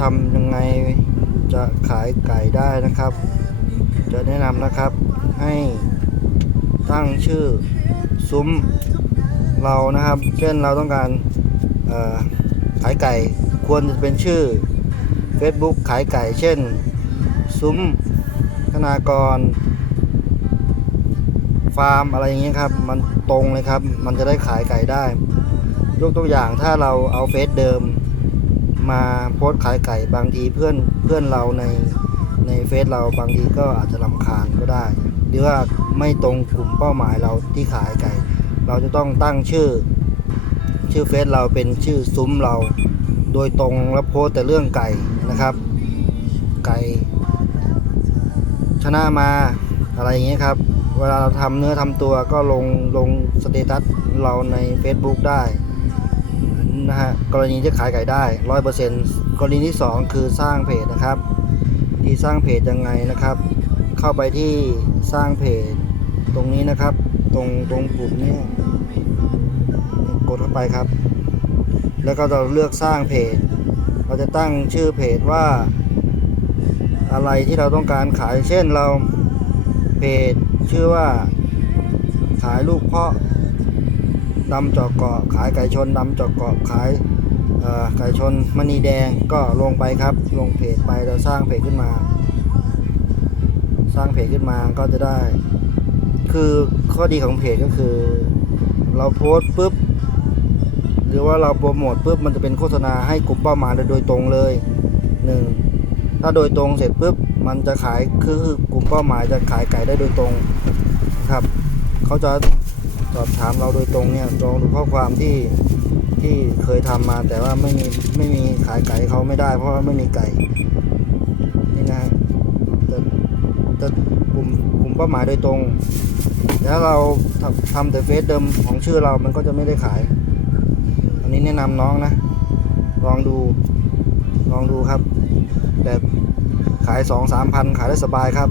ทำยังไงจะขายไก่ได้นะครับ จะแนะนำนะครับให้ตั้งชื่อซุ้มเรานะครับ เช่นเราต้องการขายไก่ควรจะเป็นชื่อ Facebook ขายไก่ เช่น ซุ้มธนากร ฟาร์มอะไรอย่างเงี้ยครับ มันตรงเลยครับ มันจะได้ขายไก่ได้ ยกตัวอย่างถ้าเราเอาเฟซเดิม มาโพสขายไก่บางทีเพื่อนเพื่อนเราในในเฟซเราบางทีก็อาจจะลำคาญก็ได้ หรือว่าไม่ตรงกลุ่มเป้าหมายเราที่ขายไก่ เราจะต้องตั้งชื่อ ชื่อเฟซเราเป็นชื่อซุ้มเรา โดยตรงแล้วโพสแต่เรื่องไก่นะครับ ไก่ ชนะมาอะไรอย่างเงี้ยครับ เวลาเราทำเนื้อทำตัวก็ลงลงสเตตัสเราใน Facebook ได้ กรณีที่ขายไก่ได้ร้อยเปอร์เซ็นต์กรณีที่ 2 คือสร้างเพจนะครับ ที่สร้างเพจยังไงนะครับ เข้าไปที่สร้างเพจตรงนี้นะครับ ตรงตรงปุ่มนี้กดเข้าไปครับ แล้วก็เราเลือกสร้างเพจ เราจะตั้งชื่อเพจว่า อะไรที่เราต้องการขายเช่นเราเพจชื่อว่าขายลูกเพาะดำจอกเกาะขายไก่ชนดำจอกเกาะขาย เอ่อไก่ชนมณีแดงก็ลงไปครับ ลงเพจไปเราสร้างเพจขึ้นมา สร้างเพจขึ้นมาก็จะได้ คือข้อดีของเพจก็คือ เราโพสต์ปุ๊บหรือว่าเราโปรโมทปุ๊บมันจะเป็นโฆษณาให้กลุ่มเป้าหมายโดยตรงเลยหนึ่งถ้าโดยตรงเสร็จปุ๊บมันจะขายคือกลุ่มเป้าหมายจะขายไก่ได้โดยตรงครับเขาจะสอบถามเราโดยตรงเนี่ยลองดูข้อความที่ ที่เคยทำมา แต่ว่าไม่มีไม่มีขายไก่เขาไม่ได้ เพราะว่าไม่มีไก่นี่นะฮะจะจะกลุ่มกลุ่มเป้าหมายโดยตรง แล้วเราทำทำแต่เฟซเดิมของชื่อเรามันก็จะไม่ได้ขาย อันนี้แนะนำน้องนะ ลองดูลองดูครับแต่ขายสองสามพันขายได้สบายครับ